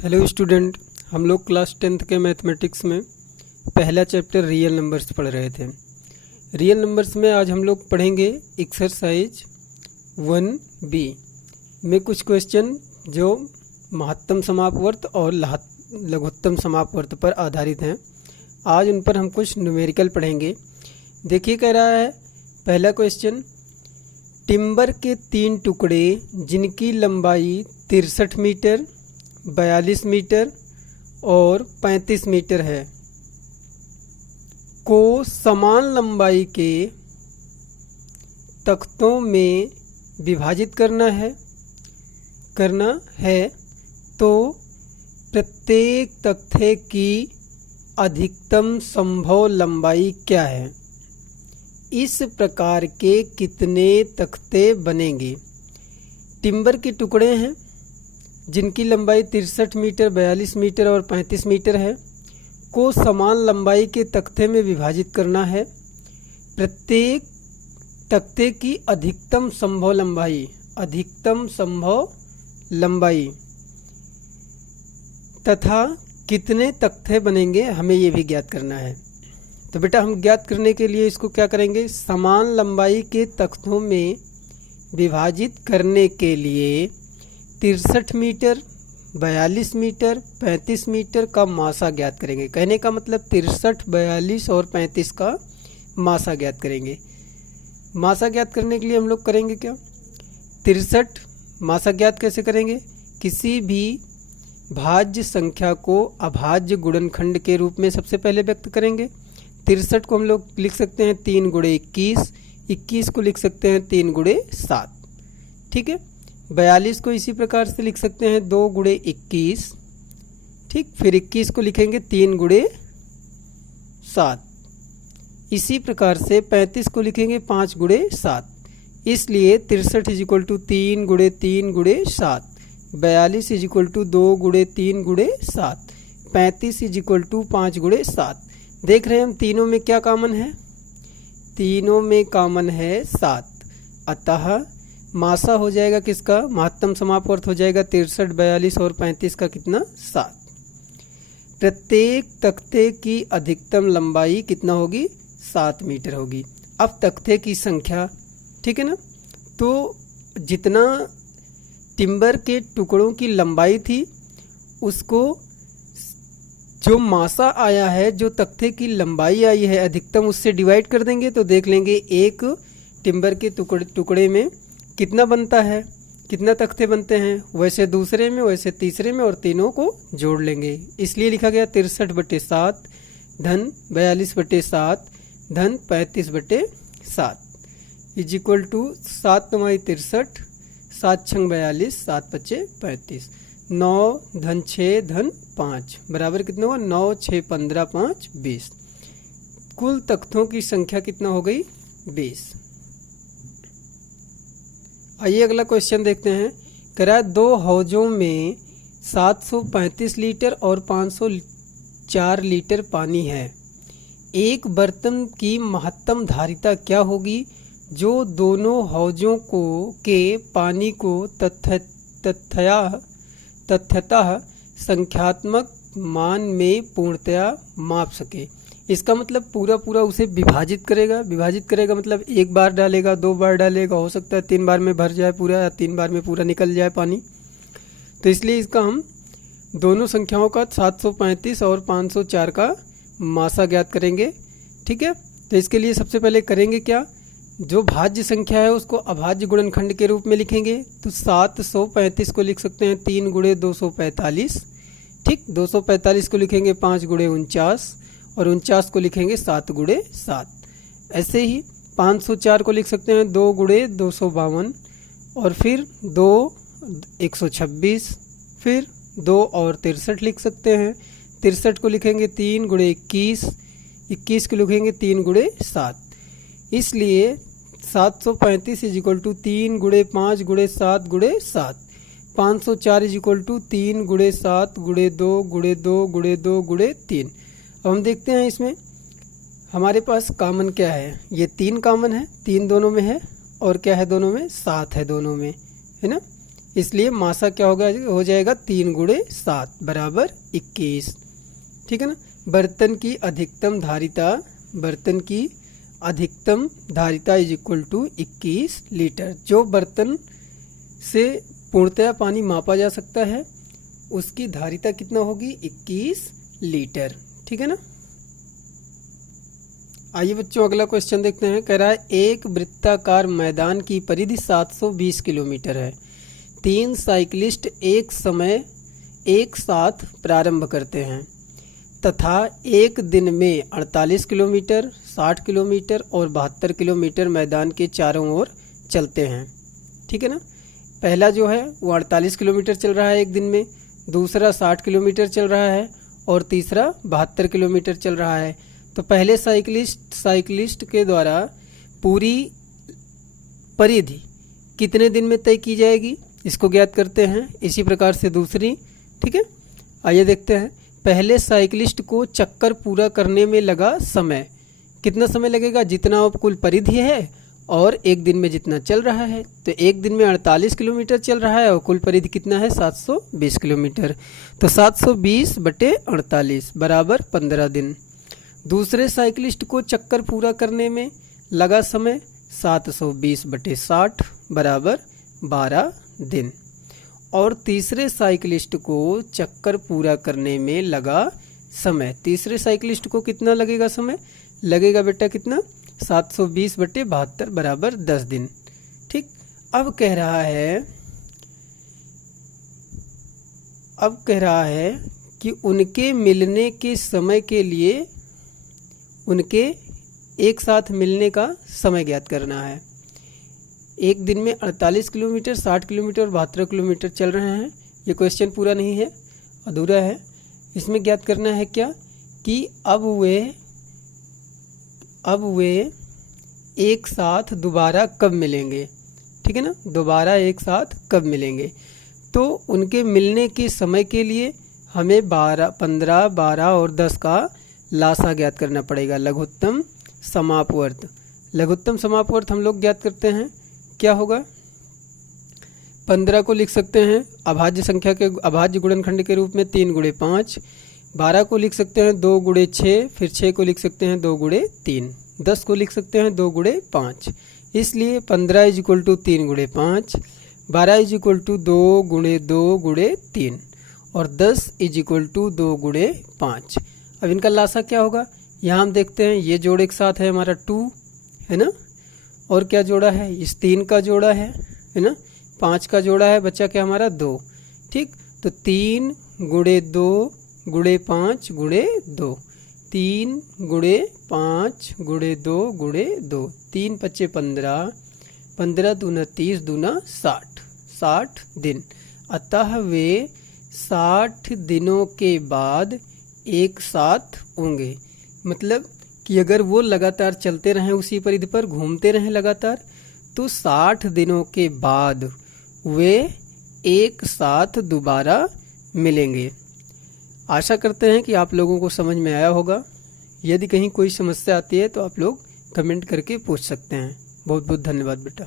Hello student, हम लोग class 10th के मैथमेटिक्स में पहला चैप्टर रियल नंबर्स पढ़ रहे थे। रियल नंबर्स में आज हम लोग पढ़ेंगे एक्सरसाइज 1B में कुछ क्वेश्चन जो महत्तम समापवर्त और लघुत्तम समापवर्त पर आधारित हैं। आज उन पर हम कुछ न्यूमेरिकल पढ़ेंगे। देखिए, कह रहा है पहला क्वेश्चन, टिम्बर के 3 टुकड़े जिनकी लंबाई 63 मीटर, 42 मीटर और 35 मीटर है को समान लंबाई के तख्तों में विभाजित करना है तो प्रत्येक तख्ते की अधिकतम संभव लंबाई क्या है। इस प्रकार के कितने तख्ते बनेंगे। टिम्बर के टुकड़े हैं जिनकी लंबाई 63 मीटर, 42 मीटर और 35 मीटर है को समान लंबाई के तख्ते में विभाजित करना है। प्रत्येक तख्ते की अधिकतम संभव लंबाई तथा कितने तख्ते बनेंगे, हमें ये भी ज्ञात करना है। तो बेटा, हम ज्ञात करने के लिए इसको क्या करेंगे, समान लंबाई के तख्तों में विभाजित करने के लिए 63 मीटर, 42 मीटर, 35 मीटर का मासा ज्ञात करेंगे। कहने का मतलब 63, 42 और 35 का मासा ज्ञात करेंगे। मासा ज्ञात करने के लिए हम लोग करेंगे क्या, 63 मासा ज्ञात कैसे करेंगे, किसी भी भाज्य संख्या को अभाज्य गुणनखंड के रूप में सबसे पहले व्यक्त करेंगे। 63 को हम लोग लिख सकते हैं 3 गुणे 21, 21 को लिख सकते हैं 3 गुणे 7, ठीक है। 42 को इसी प्रकार से लिख सकते हैं 2 गुणे 21, ठीक। फिर 21 को लिखेंगे 3 गुणे 7। इसी प्रकार से 35 को लिखेंगे 5 गुणे 7। इसलिए 63 इज इक्वल टू 3 गुणे 3 गुणे 7, 42 इज इक्वल टू 2 गुणे 3 गुणे 7, 35 इज इक्वल टू 5 गुणे 7। देख रहे हैं हम तीनों में क्या कॉमन है, तीनों में कॉमन है 7। अतः मासा हो जाएगा किसका, महत्तम समापवर्त हो जाएगा 63, 42 और 35 का कितना, 7। प्रत्येक तख्ते की अधिकतम लंबाई कितना होगी, 7 मीटर होगी। अब तख्ते की संख्या, ठीक है ना, तो जितना टिम्बर के टुकड़ों की लंबाई थी उसको जो मासा आया है, जो तख्ते की लंबाई आई है अधिकतम, उससे डिवाइड कर देंगे तो देख लेंगे एक टिम्बर के टुकड़े में कितना बनता है, कितना तख्ते बनते हैं। वैसे दूसरे में, वैसे तीसरे में, और तीनों को जोड़ लेंगे। इसलिए लिखा गया 63/7 धन 42/7 धन 35/7 इज इक्वल टू 7 9 63, 7 6 42, 7 5 35, 9 धन 6 धन 5 बराबर कितना हुआ, 9 6 15 5 20। कुल तख्तों की संख्या कितना हो गई, 20। आइए अगला क्वेश्चन देखते हैं। कह रहा है 2 हौजों में 735 लीटर और 504 लीटर पानी है। एक बर्तन की महत्तम धारिता क्या होगी जो दोनों हौजों के पानी को तथ्यतः संख्यात्मक मान में पूर्णतया माप सके। इसका मतलब पूरा उसे विभाजित करेगा मतलब एक बार डालेगा, 2 बार डालेगा, हो सकता है 3 बार में भर जाए पूरा, या 3 बार में पूरा निकल जाए पानी। तो इसलिए इसका हम दोनों संख्याओं का 735 और 504 का मासा ज्ञात करेंगे, ठीक है। तो इसके लिए सबसे पहले करेंगे क्या, जो भाज्य संख्या है उसको अभाज्य गुणनखंड के रूप में लिखेंगे। तो 735 को लिख सकते हैं 3 गुणे 245, ठीक। 245 को लिखेंगे 5 गुणे 49 और 49 को लिखेंगे 7 गुणे 7। ऐसे ही 504 को लिख सकते हैं 2 गुणे 252 और फिर 2 126, फिर 2 और 63 लिख सकते हैं। 63 को लिखेंगे 3 गुणे 21, 21 को लिखेंगे 3 गुणे 7। इसलिए 735 इज इक्वल टू 3 गुणे 5 गुणे 7 गुणे 7, 504 इज इक्वल टू 3 गुणे 7 गुणे 2 गुणे 2 गुणे 2 गुणे 3। अब हम देखते हैं इसमें हमारे पास कॉमन क्या है। ये 3 कॉमन है, 3 दोनों में है, और क्या है दोनों में, 7 है दोनों में, है ना। इसलिए मासा क्या होगा, हो जाएगा 3 गुणे 7 बराबर 21। ठीक है ना। बर्तन की अधिकतम धारिता इज इक्वल टू 21 लीटर। जो बर्तन से पूर्णतया पानी मापा जा सकता है उसकी धारिता कितना होगी, 21 लीटर। ठीक है ना। आइए बच्चों अगला क्वेश्चन देखते हैं। कह रहा है एक वृत्ताकार मैदान की परिधि 720 किलोमीटर है। 3 साइकिलिस्ट एक साथ प्रारंभ करते हैं तथा एक दिन में 48 किलोमीटर, 60 किलोमीटर और 72 किलोमीटर मैदान के चारों ओर चलते हैं। ठीक है ना। पहला जो है वो 48 किलोमीटर चल रहा है एक दिन में, दूसरा 60 किलोमीटर चल रहा है और तीसरा 72 किलोमीटर चल रहा है। तो पहले साइकिलिस्ट के द्वारा पूरी परिधि कितने दिन में तय की जाएगी, इसको ज्ञात करते हैं। इसी प्रकार से दूसरी। ठीक है। आइए देखते हैं। पहले साइकिलिस्ट को चक्कर पूरा करने में लगा समय, कितना समय लगेगा, जितना अब कुल परिधि है और एक दिन में जितना चल रहा है। तो एक दिन में 48 किलोमीटर चल रहा है और कुल परिधि कितना है, 720 किलोमीटर। तो 720/48 बराबर 15 दिन। दूसरे साइकिलिस्ट को चक्कर पूरा करने में लगा समय 720/60 बराबर 12 दिन। और तीसरे साइकिलिस्ट को चक्कर पूरा करने में लगा समय, तीसरे साइकिलिस्ट को कितना लगेगा, समय लगेगा बेटा कितना, 720/72 बराबर 10 दिन। ठीक। अब कह रहा है कि उनके मिलने के समय के लिए उनके एक साथ मिलने का समय ज्ञात करना है। एक दिन में 48 किलोमीटर, 60 किलोमीटर और 72 किलोमीटर चल रहे हैं। ये क्वेश्चन पूरा नहीं है, अधूरा है। इसमें ज्ञात करना है क्या कि अब वे एक साथ दोबारा कब मिलेंगे। ठीक है ना। दोबारा एक साथ कब मिलेंगे। तो उनके मिलने के समय के लिए हमें 15, 12 और 10 का लासा ज्ञात करना पड़ेगा। लघुत्तम समापवर्त हम लोग ज्ञात करते हैं। क्या होगा, 15 को लिख सकते हैं अभाज्य संख्या के अभाज्य गुणनखंड के रूप में 3 गुणे 5। 12 को लिख सकते हैं 2 गुणे 6, फिर 6 को लिख सकते हैं 2 गुणे 3। 10 को लिख सकते हैं 2 गुणे 5। इसलिए 15 इज इक्वल टू 3 गुणे 5, 12 इज इक्वल टू 2 गुणे 2 गुणे 3 और 10 इज इक्वल टू 2 गुणे 5। अब इनका लासा क्या होगा, यहाँ हम देखते हैं ये जोड़ एक साथ है हमारा 2 है ना, और क्या जोड़ा है, इस 3 का जोड़ा है ना, 5 का जोड़ा है, बच्चा क्या हमारा 2। ठीक। तो 3 गुणे 2 गुणे 5 गुणे 2, 3 गुणे 5 गुणे 2 गुणे 2, 3 पच्चे 15, 15 दूना 30 दूना 60, 60 दिन। अतः वे 60 दिनों के बाद एक साथ होंगे। मतलब कि अगर वो लगातार चलते रहें उसी परिधि पर, घूमते रहें लगातार, तो 60 दिनों के बाद वे एक साथ दोबारा मिलेंगे। आशा करते हैं कि आप लोगों को समझ में आया होगा। यदि कहीं कोई समस्या आती है तो आप लोग कमेंट करके पूछ सकते हैं। बहुत बहुत धन्यवाद बेटा।